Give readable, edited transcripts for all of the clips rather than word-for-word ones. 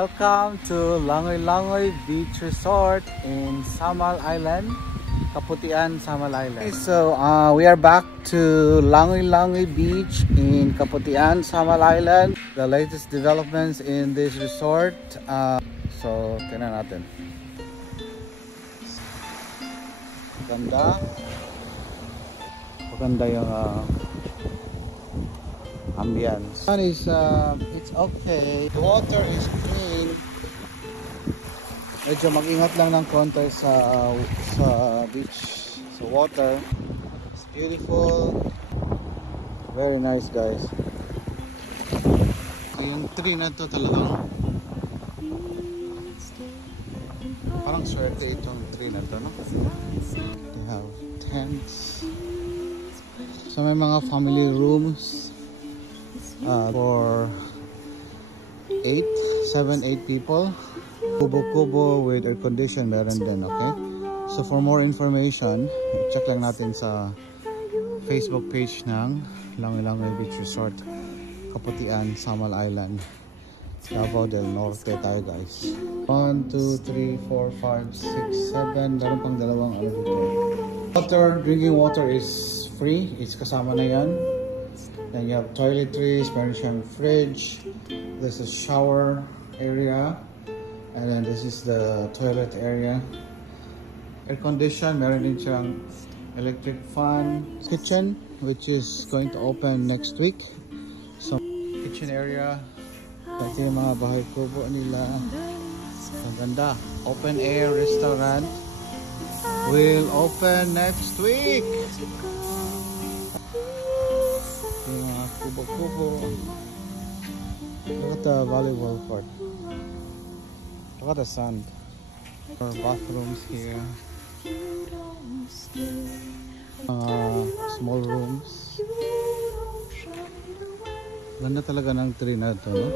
Welcome to Langoy Langoy Beach Resort in Samal Island, Kaputian, Samal Island. So we are back to Langoy Langoy Beach in Kaputian, Samal Island. The latest developments in this resort. So tingnan natin. Maganda yung ambience. Sun is it's okay. The water is clean. Medyo mag-ingat lang ng konti sa beach, sa water. It's beautiful. Very nice, guys. So, yung tree na to talagang parang swerte itong tree na to, no? They have tents. So may mga family rooms for 7-8 people. Kubo-kubo with air condition meron din, okay? So for more information, check lang natin sa Facebook page ng Langoy Langoy Beach Resort, Kaputian, Samal Island, Davao del Norte tayo, guys. 1, 2, 3, 4, 5, 6, 7. Meron pang dalawang ano dito. Drinking water is free. It's kasama na yan. Then you have toiletries, meron siyang fridge. This is shower area. And then this is the toilet area. Air condition, meron din siyang electric fan. Kitchen, which is going to open next week. So, kitchen area. Ito yung mga bahay kubo nila. Ang ganda. Open air restaurant will open next week. Yung mga kubo-kubo. Look at the volleyball court. Look at the sand. Our bathrooms here. Small rooms. Ganda talaga ng tree na ito, no?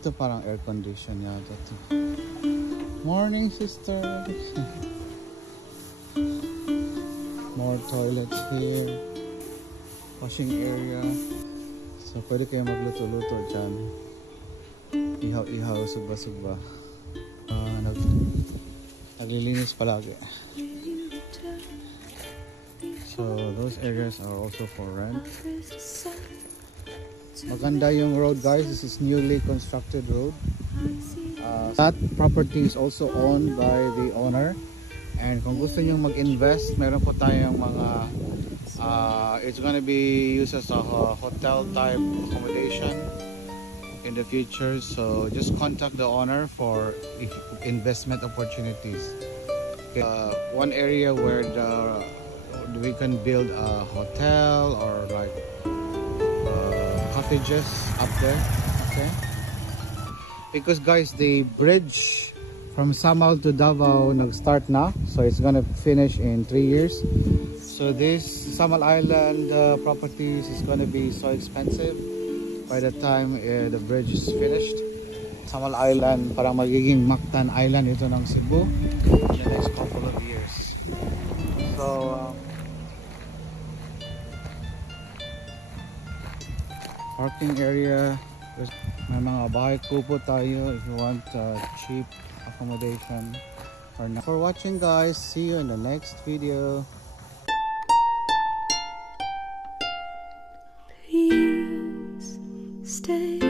Ito parang air condition yata ito. Morning, sisters. More toilets here. Washing area. So pwede kayo magluto-luto dyan. Ihaw-ihaw, sugba-sugba. Naglilinis palagi. So those areas are also for rent. Maganda yung road, guys. This is newly constructed road. That property is also owned by the owner. And kung gusto nyo mag-invest, meron po tayong mga it's gonna be used as a hotel type accommodation in the future. So just contact the owner for investment opportunities. Okay. One area where we can build a hotel or like cottages up there, okay? Because guys, the bridge from Samal to Davao nag-start na, so it's gonna finish in 3 years. So this Samal Island properties is gonna be so expensive by the time the bridge is finished. Samal Island parang magiging Mactan Island ito ng Cebu in the next couple of years. So parking area, may mga bahay kubo tayo if you want cheap accommodation. For watching, guys, see you in the next video. Please stay.